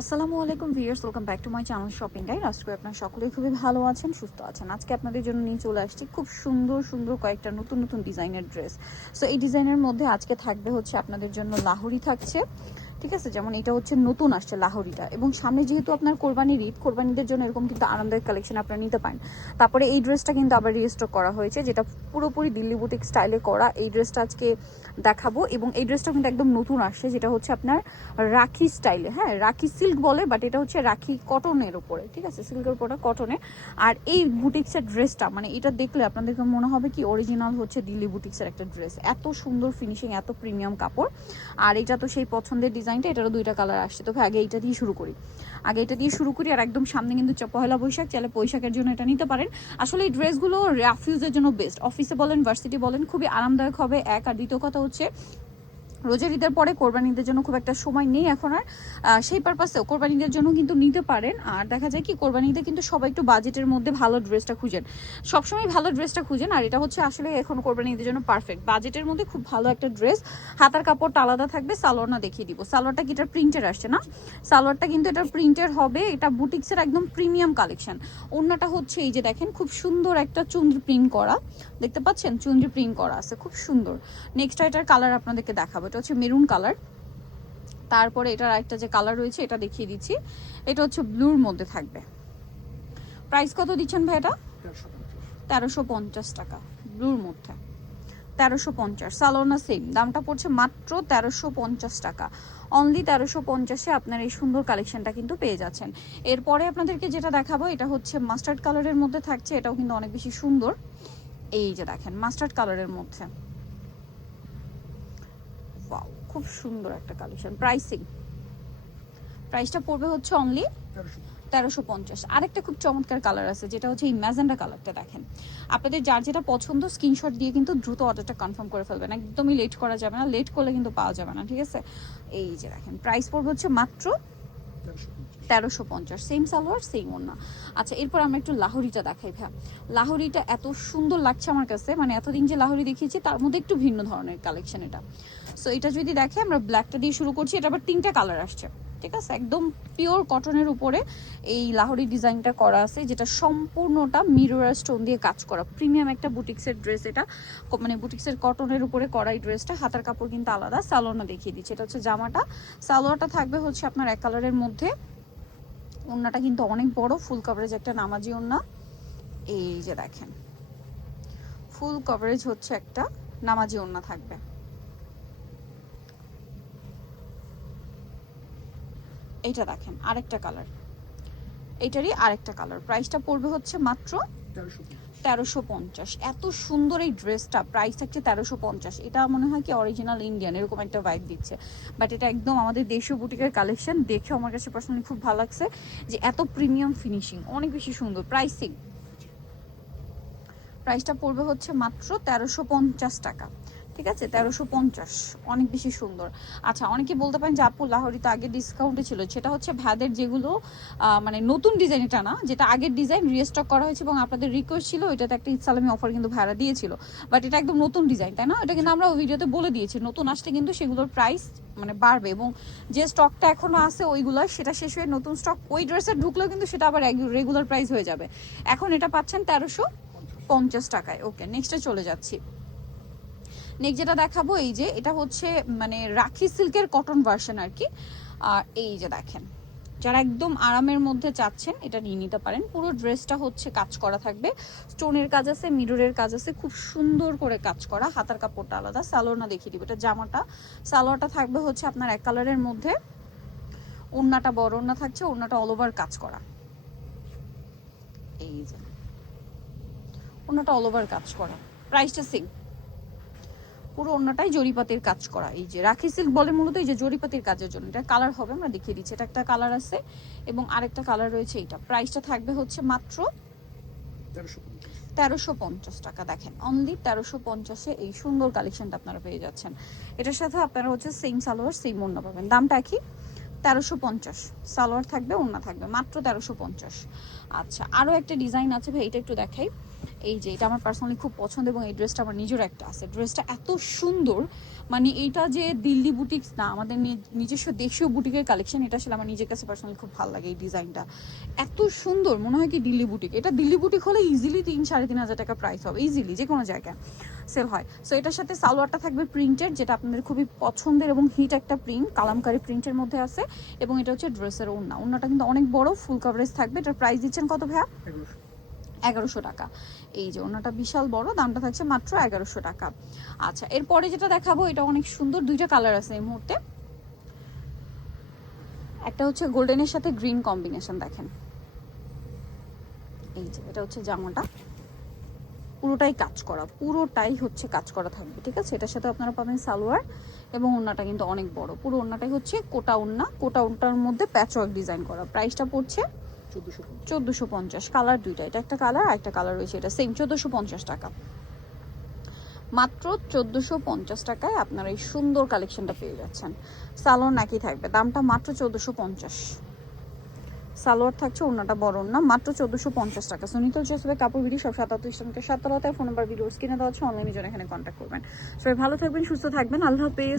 আসসালামু আলাইকুম viewers, welcome back to my channel shopping guide. আজকে আপনারা সকলেই খুবই ভালো আছেন, সুস্থ আছেন। আজকে আপনাদের জন্য নিয়ে চলে আসছি খুব সুন্দর সুন্দর কয়েকটা নতুন নতুন ডিজাইনের ড্রেস। সো এই ডিজাইনের মধ্যে আজকে থাকবে হচ্ছে আপনাদের জন্য লাহোরি থাকছে, ঠিক আছে। যেমন এটা হচ্ছে নতুন আসছে লাহোরিটা, এবং সামনে যেহেতু আপনার কোরবানির ঈদ, কোরবানিদের জন্য এরকম কিন্তু আরামদায়ক কালেকশন আপনারা নিতে পারেন। তারপরে এই ড্রেসটা কিন্তু আবার রিস্টক করা হয়েছে, যেটা পুরোপুরি দিল্লি বুটিক স্টাইলে করা। এই ড্রেসটা আজকে দেখাবো, এবং এই ড্রেসটা কিন্তু একদম নতুন আসছে, যেটা হচ্ছে আপনার রাখি স্টাইলে। হ্যাঁ, রাখি সিল্ক বলে, বাট এটা হচ্ছে রাখি কটনের উপরে, ঠিক আছে, সিল্কের উপরে কটনে। আর এই বুটিক্সের ড্রেসটা মানে এটা দেখলে আপনাদেরকে মনে হবে কি অরিজিনাল হচ্ছে দিল্লি বুটিক্সের একটা ড্রেস। এত সুন্দর ফিনিশিং, এত প্রিমিয়াম কাপড়। আর এটা তো সেই পছন্দের ডিজাইনটা, এটারও দুইটা কালার আসছে। তবে আগে এটা দিয়ে শুরু করি, আর একদম সামনে কিন্তু পহেলা বৈশাখ, চাইলে বৈশাখের জন্য এটা নিতে পারেন। আসলে এই ড্রেসগুলো রাফিউজের জন্য বেস্ট, অফিসে বলেন, ভার্সিটি বলেন, খুবই আরামদায়ক হবে এক। আর দ্বিতীয় কথা হচ্ছে রোজার ঈদের পরে কোরবানিদের জন্য খুব একটা সময় নেই এখন আর, সেই পারপাসেও কোরবানিদের জন্য কিন্তু নিতে পারেন। আর দেখা যায় কি কোরবানিতে কিন্তু সবাই একটু বাজেটের মধ্যে ভালো ড্রেসটা খুঁজেন, সবসময় ভালো ড্রেসটা খুঁজেন। আর এটা হচ্ছে আসলে এখন কোরবানিদের জন্য পারফেক্ট, বাজেটের মধ্যে খুব ভালো একটা ড্রেস। হাতার কাপড়টা আলাদা থাকবে, সালোয়ার না দেখিয়ে দিব। সালোয়ারটা কি এটা প্রিন্টের আসছে না, সালোয়ারটা কিন্তু এটা প্রিন্টের হবে। এটা বুটিক্সের একদম প্রিমিয়াম কালেকশন। ওড়নাটা হচ্ছে এই যে দেখেন, খুব সুন্দর একটা চুনরি প্রিন্ট করা, দেখতে পাচ্ছেন, চুনরি প্রিন্ট করা আছে, খুব সুন্দর। নেক্সট এটার কালার আপনাদেরকে দেখাবো, এটা হচ্ছে মেরুন কালার। তারপরে এটার একটা যে কালার রয়েছে এটা দেখিয়ে দিচ্ছি, এটা হচ্ছে ব্লুর মধ্যে থাকবে। প্রাইস কত দিচ্ছেন ভাই এটা? 1350 টাকা, ব্লুর মধ্যে 1350। সালোনা সেম দামটা পড়ছে মাত্র 1350 টাকা, অনলি 1350-এ আপনার এই সুন্দর কালেকশনটা কিন্তু পেয়ে যাচ্ছেন। এরপরে আপনাদেরকে যেটা দেখাবো এটা হচ্ছে মাস্টার্ড কালারের মধ্যে থাকছে, এটাও কিন্তু অনেক বেশি সুন্দর। এই যে দেখেন মাস্টার্ড কালারের মধ্যে, ওয়াও, খুব সুন্দর একটা কালেকশন। প্রাইসটা পড়বে হচ্ছে অনলি 1350। আরেকটা খুব চমৎকার কালার আছে, যেটা হচ্ছে এই ম্যাজেন্ডা কালারটা। দেখেন, আপনাদের যার যেটা পছন্দ স্ক্রিনশট দিয়ে কিন্তু দ্রুত অর্ডারটা কনফার্ম করে ফেলবেন, একদমই লেট করা যাবে না, লেট করলে কিন্তু পাওয়া যাবে না, ঠিক আছে। এই যে দেখেন, প্রাইস পড়বে হচ্ছে মাত্র 1350, সেম সালোয়ার সেম ওড়না। আচ্ছা, এরপর আমরা একটু লাহোরিটা দেখাই ভাই। লাহোরিটা এত সুন্দর লাগছে আমার কাছে, মানে এতদিন যে লাহোরি দেখিয়েছি তার মধ্যে একটু ভিন্ন ধরনের কালেকশন এটা। সো এটা যদি দেখে, আমরা ব্ল্যাকটা দিয়ে শুরু করছি, এটা আবার 3টা কালার আসছে, ঠিক আছে। একদম পিওর কটনের উপরে এই লাহোরি ডিজাইনটা করা আছে, যেটা সম্পূর্ণটা মিরর স্টোন দিয়ে কাজ করা, প্রিমিয়াম একটা বুটিক্সের ড্রেস এটা। মানে বুটিক্সের কটনের উপরে করা এই ড্রেসটা। হাতার কাপড় কিন্তু আলাদা, সালোয়ারটা দেখিয়ে দিচ্ছে, এটা হচ্ছে জামাটা। সালোয়ারটা থাকবে হচ্ছে আপনার এক কালারের মধ্যে। ওড়নাটা কিন্তু অনেক বড়, ফুল কভারেজ একটা নামাজি ওড়না। এই যে দেখেন, ফুল কভারেজ হচ্ছে একটা নামাজি ওড়না থাকবে। এইটা দেখেন আরেকটা কালার, এইটারই আরেকটা কালার। প্রাইসটা পড়বে হচ্ছে মাত্র 1350। এত সুন্দর এই ড্রেসটা, প্রাইস থাকছে 1350। এটা মনে হয় কি অরিজিনাল ইন্ডিয়ান এরকম একটা ভাইব দিচ্ছে, বাট এটা একদম আমাদের দেশীয় বুটিকের কালেকশন। দেখে আমার কাছে পার্সোনালি খুব ভালো লাগছে যে এত প্রিমিয়াম ফিনিশিং, অনেক বেশি সুন্দর। প্রাইসটা পড়বে হচ্ছে মাত্র 1350 টাকা, ঠিক আছে, 1350, অনেক বেশি সুন্দর। আচ্ছা, অনেকে বলতে পারেন যে আপু লাহোরি তো আগে ডিসকাউন্টে ছিল, সেটা হচ্ছে ভ্যাদের যেগুলো মানে নতুন ডিজাইন, এটা না, যেটা আগের ডিজাইন রিস্টক করা হয়েছে, এবং আপনাদের রিকোয়েস্ট ছিল এটাতে একটা ইসলামি অফার কিন্তু ভাড়া দিয়েছিল। বাট এটা একদম নতুন ডিজাইন, তাই না? এটা কিন্তু আমরা ভিডিওতে বলে দিয়েছি, নতুন আসলে কিন্তু সেগুলোর প্রাইস মানে বাড়বে, এবং যে স্টকটা এখনো আছে ওইগুলো সেটা শেষ হয়ে নতুন স্টক ওই ড্রেসের ঢুকলেও কিন্তু সেটা আবার রেগুলার প্রাইস হয়ে যাবে। এখন এটা পাচ্ছেন 1350 টাকায়। ওকে, নেক্সটে চলে যাচ্ছি। নেক্সট যেটা দেখাবো, এই যে এটা হচ্ছে মানে রাখি সিল্কের কটন ভার্সন আর কি। আর এই যে দেখেন, যারা একদম আরামের মধ্যে চাচ্ছেন এটা নিয়ে নিতে পারেন। পুরো ড্রেসটা হচ্ছে কাজ করা থাকবে, স্টোনের কাজ আছে, মিররের কাজ আছে, খুব সুন্দর করে কাজ করা। হাতার কাপড়টা আলাদা, সালোয়ার না দেখিয়ে দিব, এটা জামাটা। সালোয়ারটা থাকবে হচ্ছে আপনার এক কালারের মধ্যে, ওড়নাটা বড় ওড়না থাকছে, ওড়নাটা অল ওভার কাজ করা। এই যে ওড়নাটা অল ওভার কাজ করা, প্রাইসটা সেম, পুরো অন্যটাই জরিপাতির কাজ করা। এই যে রাখি সিল্ক বলে মূলত এই যে জরিপাতির কাজের জন্য। এটা কালার হবে, আমরা দেখিয়ে দিচ্ছি, এটা একটা কালার আছে এবং আরেকটা কালার রয়েছে। এটা প্রাইসটা থাকবে হচ্ছে মাত্র 1350 টাকা। দেখেন, অনলি 1350-এ এই সুন্দর কালেকশনটা আপনারা পেয়ে যাচ্ছেন। এটার সাথে আপনারা হচ্ছে সেম সালোয়ার সেম ওড়না পাবেন, দামটা একই 1350। সালোয়ার থাকবে, ওড়না থাকবে, মাত্র 1350। আচ্ছা, আরও একটা ডিজাইন আছে ভাই, এটা একটু দেখাই। এই যে এটা আমার পার্সোনালি খুব পছন্দ এবং এই ড্রেসটা আমার নিজের একটা আছে। ড্রেসটা এত সুন্দর, মানে এইটা যে দিল্লি বুটিক্স না, আমাদের নিজস্ব দেশীয় বুটিকের কালেকশন। এটা আসলে আমার নিজের কাছে পার্সোনালি খুব ভালো লাগে। এই ডিজাইনটা এত সুন্দর, মনে হয় কি দিল্লি বুটিক। এটা দিল্লি বুটিক হলে ইজিলি 3-3.5 টাকা প্রাইস হবে, ইজিলি যে কোনো জায়গায় সেল হয়। সো এটার সাথে সালোয়ারটা থাকবে প্রিন্টেড, যেটা আপনাদের খুবই পছন্দের এবং হিট একটা প্রিন্ট, কালামকারী প্রিন্টের মধ্যে আছে। এবং এটা হচ্ছে ড্রেসের ওড়না। ওড়নাটা কিন্তু অনেক বড়, ফুল কভারেজ থাকবে। এটার প্রাইস দিচ্ছেন কত ভাইয়া? 1100 টাকা। এই যে ওড়নাটা বিশাল বড়, দামটা থাকছে মাত্র 1100 টাকা। আচ্ছা, এরপরে যেটা দেখাবো এটা অনেক সুন্দর, দুইটা কালার আছে এই মুহূর্তে। একটা হচ্ছে গোল্ডেনের সাথে গ্রিন কম্বিনেশন, দেখেন এই যে এটা হচ্ছে জামাটা, পুরোটাই কাজ করা, পুরোটাই হচ্ছে কাজ করা থাকবে, ঠিক আছে। এটার সাথে আপনারা পাবেন সালোয়ার এবং ওড়নাটা কিন্তু অনেক বড়। পুরো ওড়নাটাই হচ্ছে কোটা ওড়না, কোটা ওড়নার মধ্যে প্যাচওয়ার্ক ডিজাইন করা। প্রাইসটা পড়ছে 1450। কালার দুইটা, এটা একটা কালার আর একটা কালার রয়েছে, এটা সেম 1450 টাকা। মাত্র 1450 টাকায় আপনারা এই সুন্দর কালেকশনটা পেয়ে যাচ্ছেন। সালোয়ার নাকি থাকবে, দামটা মাত্র 1450। সালোয়ার থাকছে, ওড়নাটা বড় না, মাত্র 1450 টাকা। সুনিতা জোসেফের কাপড় ভিডিও সব 7:38 ফোন নাম্বার ভিডিও স্ক্রিনে দেওয়া আছে, অনলাইনে জন্য এখানে কন্ট্যাক্ট করবেন। সবাই ভালো থাকবেন, সুস্থ থাকবেন, আল্লাহ হাফেজ।